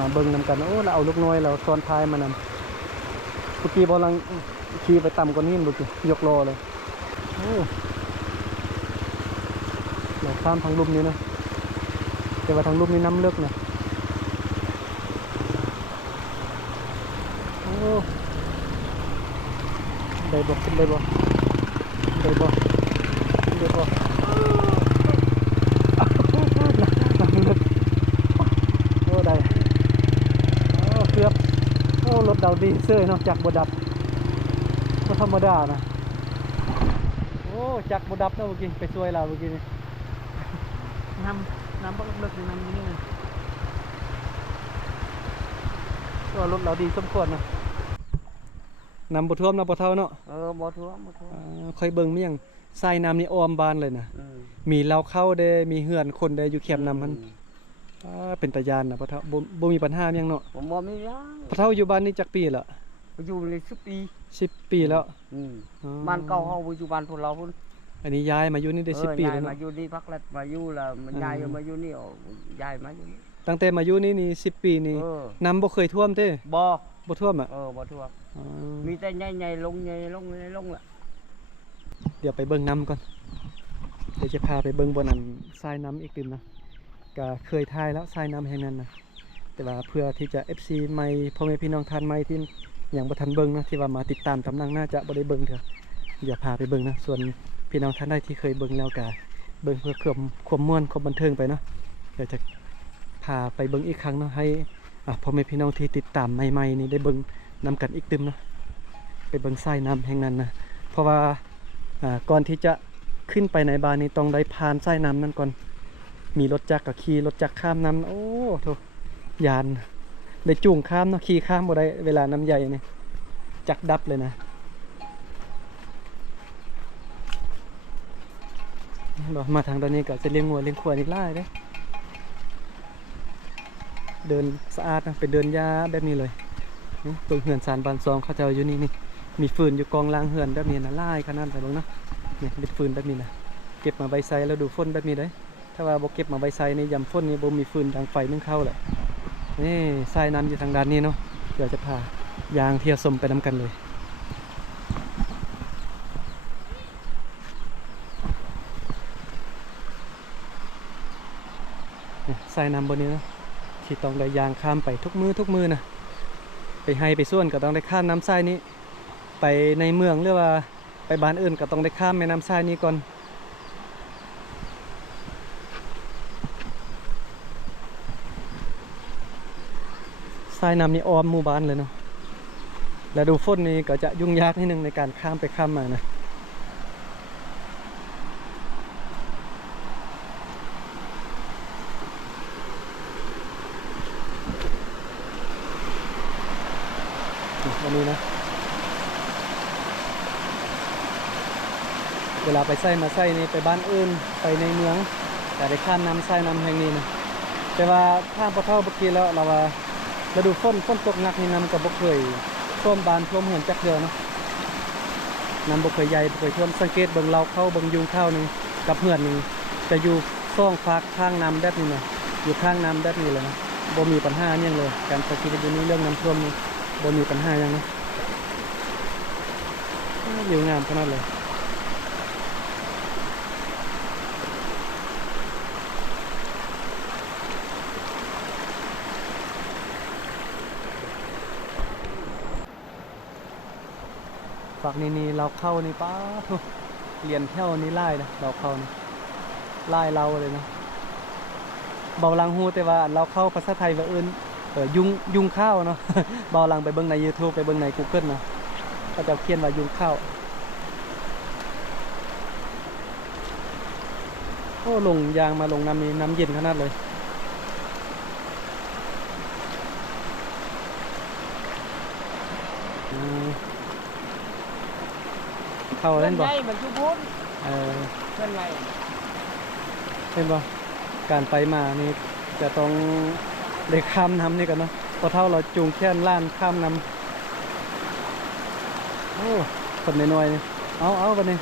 มาเบิ่งนำกันโอ้เราเอาลูกน้อยเราซ้อนท้ายมานำเมื่อกี้บอลังขี่ไปต่ำกว่านี้เมื่อกี้ยกล้อเลยโอ้เราข้ามทางลุ่มนี้นะแต่ว่าทางลุ่มนี้น้ำเลือกนะโอ้ได้บ่ขึ้นได้บ่ได้บ่ได้บ่น้ำลึกโอ้ได้โอ้เกือบโอ้รถเดาดีเซ่เนาะจักรบดับก็ธรรมดานะโอ้จักรบดับเนาะเมื่อกี้ไปช่วยเราเมื่อกี้นี่น้ำบักเลิกน้ำนี่นะก็รถเราดีสมควรนะน้ำบ่ท่วมน้ำบ่เท่าเนาะบ่ท่วมค่อยเบิ่งเมี่ยงทรายน้ำนี่อ้อมบ้านเลยนะมีเราเข้าได้มีเหือนคนได้อยู่แคมป์น้ำมันเป็นตะยานนะพ่อเฒ่าบ่มีปัญหาเมี่ยงเนาะบ่มีหยังพ่อเฒ่าอยู่บ้านนี้จักปีละอยู่เลย10 ปีแล้วบ้านเก่าเฮาอยู่บ้านพวกเราพุ่นอันนี้ย้ายมาอยู่นี่ได้10 ปีแล้วเนาะมาอยู่นี่พักแรกมาอยู่แล้วมันย้ายมาอยู่นี่ย้ายมาอยู่นี่ตั้งแต่มาอยู่นี่10 ปีนี่น้ำบ่เคยท่วมเด้บ่ท่วมอ่ะบ่ท่วมมีแต่ใหญ่ๆลงล่ะเดี๋ยวไปเบิ่งน้ำก่อนเดี๋ยวจะพาไปเบิ่งบนนั้นทรายน้ำอีกติมนะก็เคยทายแล้วทรายน้ำแห่งนั้นนะแต่ว่าเพื่อที่จะ FC ใหม่พ่อแม่พี่น้องทานใหม่ที่อย่างบ่ทันเบิ่งนะที่ว่ามาติดตามตำนานน่าจะบ่ได้เบิ่งเถอะอย่าพาไปเบิ่งนะส่วนพี่น้องท่านใดที่เคยเบิ่งแล้วก็เบิ่งเพื่อความม่วนความบันเทิงไปเนาะเดี๋ยวจะพาไปเบิ่งอีกครั้งเนาะให้พ่อแม่พี่น้องที่ติดตามใหม่ๆนี่ได้เบิ่งนำกันอีกตึมเนาะไปเบิ่งทรายน้ำแห่งนั้นนะเพราะว่าก่อนที่จะขึ้นไปในบ้านนี้ต้องได้ผ่านทรายน้ำนั้นก่อนมีรถจักรกับขี่รถจักรข้ามน้ำโอ้โธ่ยานได้จูงข้ามเนาะขี่ข้ามบ่ได้เวลาน้ำใหญ่นี่จักดับเลยนะมาทางด้านนี้ก็จะเลี้ยงงัวเลี้ยงควายนี่ไล่เด้เดินสะอาดนะเป็นเดินหญ้าแบบนี้เลยตรงเหือนสารบานซองเขาจะอยู่นี่มีฟืนอยู่กองล่างเหือนแบบนี้นะไล่ขนาดไหนบ้างเนาะเนี่ยเป็นฟืนแบบนี้นะเก็บมาใบไซแล้วดูฝนแบบนี้เลยถ้าว่าบ่เก็บมาใบไซในยามฝนนี่บ่มีฟืนดังไฟนึ่งเข้าเลยนี่ทรายน้ำอยู่ทางด้านนี้เนาะเดี๋ยวจะพายางเที่ยวชมไปนำกันเลยทรายน้ำบนนี้นะที่ต้องได้ยางข้ามไปทุกมือนะไปให้ไปส่วนก็ต้องได้ข้ามน้ำทรายนี้ไปในเมืองหรือว่าไปบ้านอื่นก็ต้องได้ข้ามแม่น้ำทรายนี้ก่อนทรายน้ำนี่อ้อมหมู่บ้านเลยเนาะแล้วดูฝนนี้ก็จะยุ่งยากนิดนึงในการข้ามไปข้ามมานะวันนี้นะเวลาไปไส้มาไส้นี่ไปบ้านอื่นไปในเมืองแต่ได้ข้ามน้ำไส้น้ำแห่งนี้นะแต่ว่าข้ามพอเท่าเมื่อกี้แล้วเราว่าฤดูฝนตกหนักนี่น้ำก็บ่เคยท่วมบานท่วมเหือนจักเดือเนาะน้ำบ่เคยใหญ่บ่เคยท่วมสังเกตเบิ่งเราเข้าเบิ่งยุงเข้านี่กับเหือนนี่จะอยู่ซ่องฟ้าข้างน้ำแบบนี้นะอยู่ข้างน้ำแบบนี้เลยนะบ่มีปัญหาหยังเลยการใช้ชีวิตอยู่นี้เรื่องน้ำท่วมนี่บ่มีปัญหาหยังนะวิวงามขนาดเลยฝั่งนี้เราเข้านี่ป้าเรียนแถวนี้ไล่นะเราเข้านี่ไล่เราเลยนะเบาลังฮูแต่ว่าเราเข้าภาษาไทยว่าอื่นยุงข้าวเนาะ เบาลังไปเบิ่งใน YouTube ไปเบิ่งใน Google นะเขาจะเขียนว่ายุงข้าวโอ้ลงยางมาลงน้ำนี้น้ำเย็นขนาดเลยเข้าเล่นบ่มันอยู่พุ่นเพิ่นไงเห็นบ่การไปมานี่จะต้องได้ข้ามน้ำนี่กันเนาะพอเท่าเราจูงแค่นล้านข้ามน้ำโอ้คนน้อยๆนี่เอาบัดนี้